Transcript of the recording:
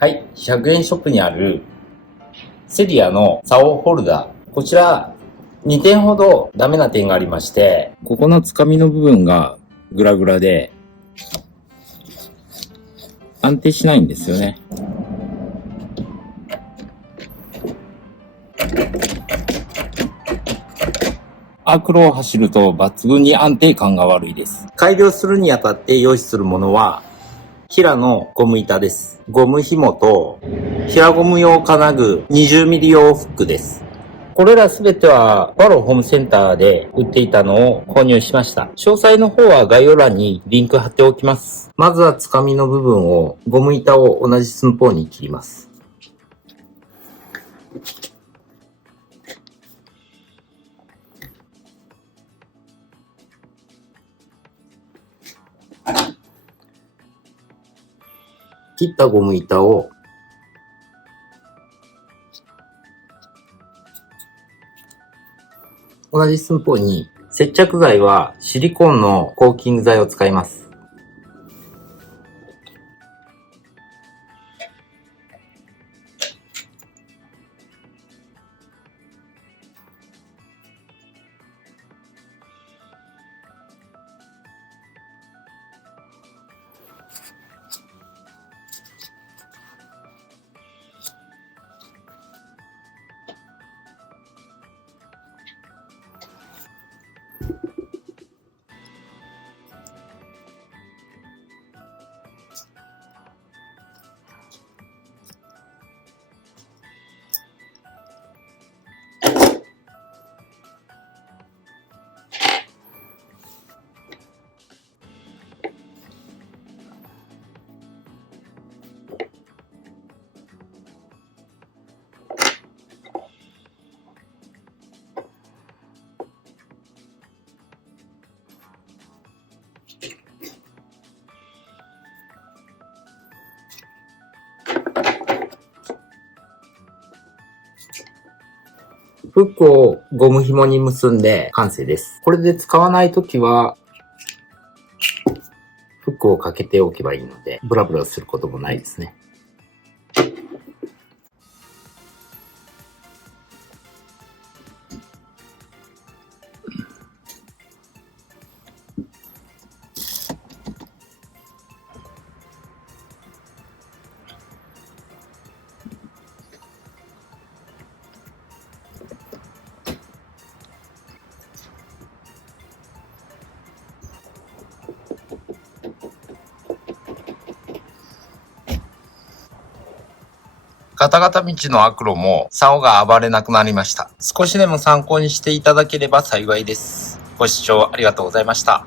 はい、100円ショップにあるセリアの竿ホルダー。こちら2点ほどダメな点がありまして、ここのつかみの部分がグラグラで安定しないんですよね。アクロを走ると抜群に安定感が悪いです。改良するにあたって用意するものは、平のゴム板です。ゴム紐と平ゴム用金具 20mm 用フックです。これらすべてはバローホームセンターで売っていたのを購入しました。詳細の方は概要欄にリンク貼っておきます。まずはつかみの部分をゴム板を同じ寸法に切ります。切ったゴム板を同じ寸法に、接着剤はシリコーンのコーキング剤を使います。フックをゴム紐に結んで完成です。これで使わないときは、フックをかけておけばいいので、ブラブラすることもないですね。ガタガタ道のアクロも竿が暴れなくなりました。少しでも参考にしていただければ幸いです。ご視聴ありがとうございました。